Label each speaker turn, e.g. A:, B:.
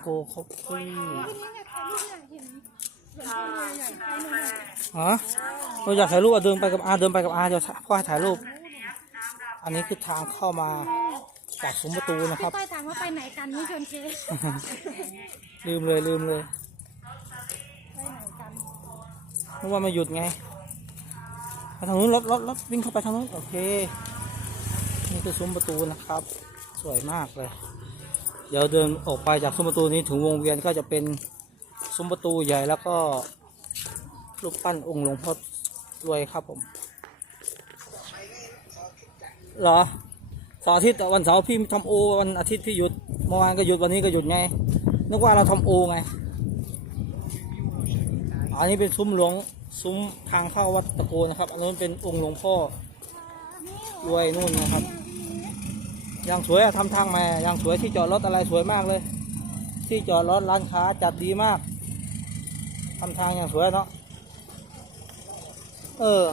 A: ตะโกคอฟฟี่
B: ที่นี่ไงถ่ายรูปเนี่ยเห็นเห็นคนใหญ่ๆไปหน่อย
A: ฮะเราอยากถ่ายรูปอะเดินไปกับอาเดินไปกับอาเดี๋ยวพ่อให้ถ่ายรูป อันนี้คือทางเข้ามาจากซุ้มประตูนะครับ
B: พี่ต้อยถามว่าไปไหนกันไม่ชวนเคส
A: ลืมเลยลืมเลย
B: ไปไหนกัน
A: เมื่อวานมาหยุดไงไปทางนู้นรถรถรถวิ่งเข้าไปทางนู้นโอเค นี่คือซุ้มประตูนะครับ สวยมากเลย เดี๋ยวเดินออกไปจากซุ้มประตูนี้ถึงวงเวียนก็จะเป็นซุ้มประตูใหญ่แล้วก็รูปปั้นองค์หลวงพ่อรวยครับผมเหรอเสาร์อาทิตย์วันเสาร์พี่ทำโอ วันอาทิตย์พี่หยุดเมื่อวานก็หยุดวันนี้ก็หยุดไงนึกว่าเราทำโอไงอันนี้เป็นซุ้มหลวงซุ้มทางเข้าวัดตะโกนะครับ อันนู้นเป็นองค์หลวงพ่อรวยนู่นนะครับ อย่างสวยอะทำทางมาอย่างสวยที่จอดรถอะไรสวยมากเลย ที่จอดรถร้านค้าจัดดีมากทำทางอย่างสวยเนาะเออ